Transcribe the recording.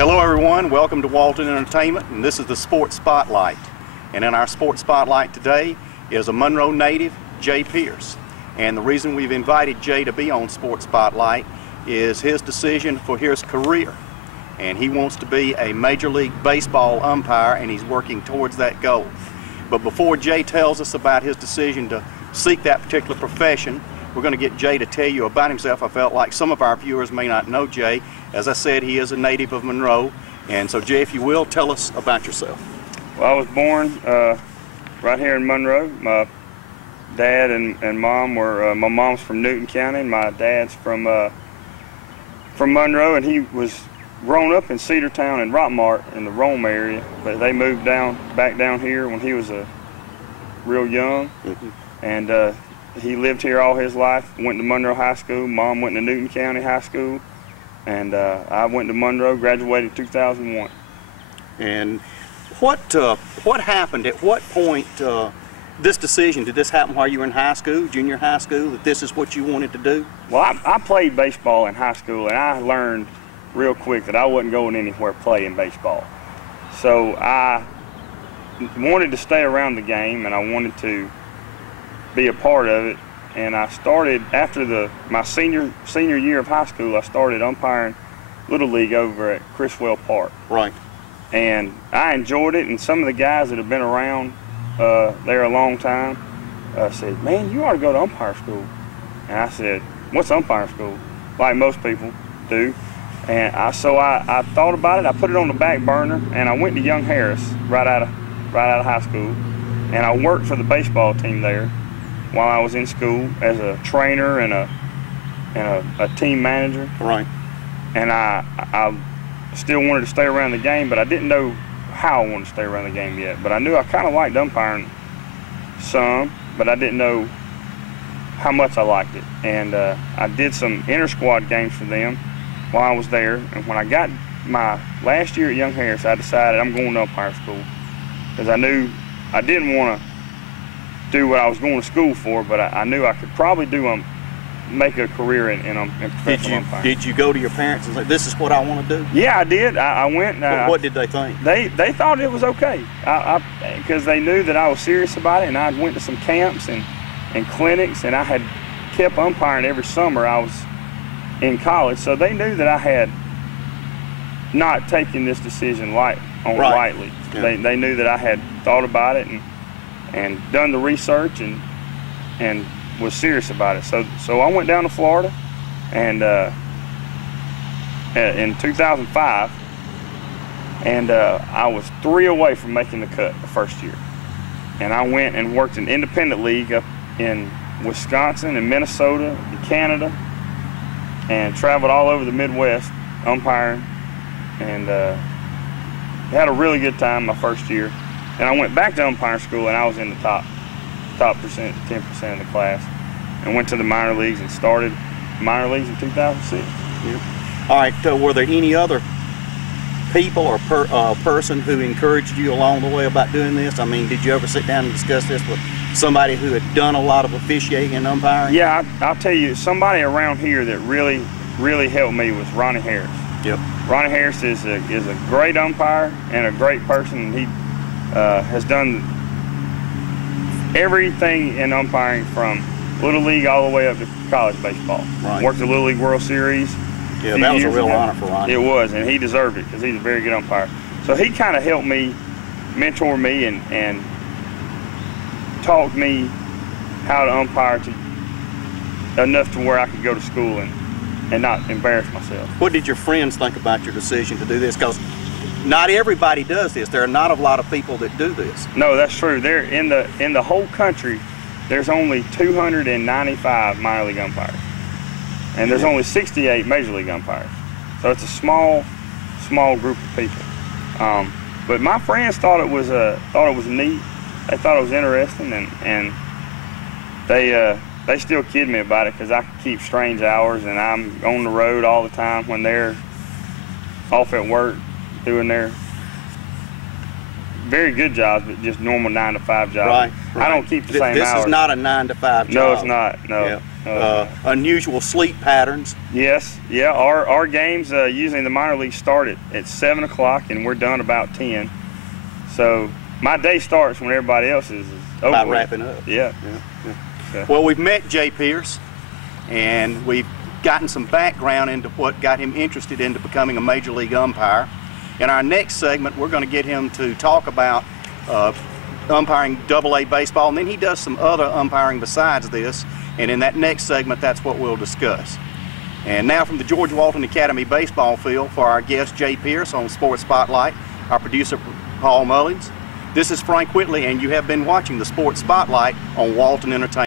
Hello everyone, welcome to Walton Entertainment, and this is the Sports Spotlight. And in our Sports Spotlight today is a Monroe native, Jay Pierce. And the reason we've invited Jay to be on Sports Spotlight is his decision for his career. And he wants to be a Major League Baseball umpire, and he's working towards that goal. But before Jay tells us about his decision to seek that particular profession, we're going to get Jay to tell you about himself. I felt like some of our viewers may not know Jay. As I said, he is a native of Monroe. And so, Jay, if you will, tell us about yourself. Well, I was born right here in Monroe. My dad and mom were, my mom's from Newton County, and my dad's from Monroe, and he was grown up in Cedartown and Rockmart in the Rome area, but they moved back down here when he was real young. And he lived here all his life, went to Monroe High School. Mom went to Newton County High School, and I went to Monroe, graduated in 2001. And what happened? At what point this decision, did this happen while you were in high school, junior high school, that this is what you wanted to do? Well, I played baseball in high school, and I learned real quick that I wasn't going anywhere playing baseball. So I wanted to stay around the game, and I wanted to be a part of it. And I started after my senior year of high school. I started umpiring Little League over at Criswell Park. Right. And I enjoyed it. And some of the guys that have been around there a long time said, "Man, you ought to go to umpire school." And I said, "What's umpire school?" Like most people do. And so I thought about it. I put it on the back burner, and I went to Young Harris right out of high school, and I worked for the baseball team there while I was in school as a trainer and a team manager. Right. And I still wanted to stay around the game, but I didn't know how I wanted to stay around the game yet. But I knew I kind of liked umpiring some, but I didn't know how much I liked it. And I did some inter-squad games for them while I was there. And when I got my last year at Young Harris, I decided I'm going to umpire school, because I knew I didn't want to do what I was going to school for, but I knew I could probably make a career in professional umpiring. Did you go to your parents and say, "This is what I want to do"? Yeah, I did. I went. What did they think? They thought it was okay, because they knew that I was serious about it, and I went to some camps and clinics, and I had kept umpiring every summer I was in college, so they knew that I had not taken this decision lightly. Yeah. They knew that I had thought about it and done the research and was serious about it. So I went down to Florida, and in 2005, and I was 3 away from making the cut the first year. And I went and worked an independent league up in Wisconsin and Minnesota and Canada, and traveled all over the Midwest umpiring, and had a really good time my first year. And I went back to umpiring school, and I was in the top 10% of the class, and went to the minor leagues and started minor leagues in 2006. Yeah. All right, were there any other people or person who encouraged you along the way about doing this? I mean, did you ever sit down and discuss this with somebody who had done a lot of officiating and umpiring? Yeah, I'll tell you, somebody around here that really, really helped me was Ronnie Harris. Yep. Ronnie Harris is a great umpire and a great person. He has done everything in umpiring from Little League all the way up to college baseball. Right. Worked the Little League World Series. Yeah, that was a real honor for Ronnie. It was, and he deserved it, because he's a very good umpire. So he kind of helped me, mentor me, and taught me how to umpire enough to where I could go to school and not embarrass myself. What did your friends think about your decision to do this? Because not everybody does this. There are not a lot of people that do this. No, that's true. There in the whole country, there's only 295 minor league umpires, and there's only 68 major league umpires. So it's a small group of people. But my friends thought it was neat. They thought it was interesting, and they still kid me about it, because I keep strange hours, and I'm on the road all the time when they're off at work doing their very good jobs, but just normal 9 to 5 jobs. Right. I don't keep the same hours. This is not a 9 to 5 job. No, it's not. No. Yeah. unusual sleep patterns. Yes, yeah. Our games usually in the minor league start at 7 o'clock and we're done about 10. So my day starts when everybody else is over. About wrapping up. Yeah. Well, we've met Jay Pierce, and we've gotten some background into what got him interested into becoming a major league umpire. In our next segment, we're going to get him to talk about umpiring AA baseball, and then he does some other umpiring besides this, and in that next segment, that's what we'll discuss. And now from the George Walton Academy baseball field for our guest Jay Pierce on Sports Spotlight, our producer Paul Mullins. This is Frank Whitley, and you have been watching the Sports Spotlight on Walton Entertainment.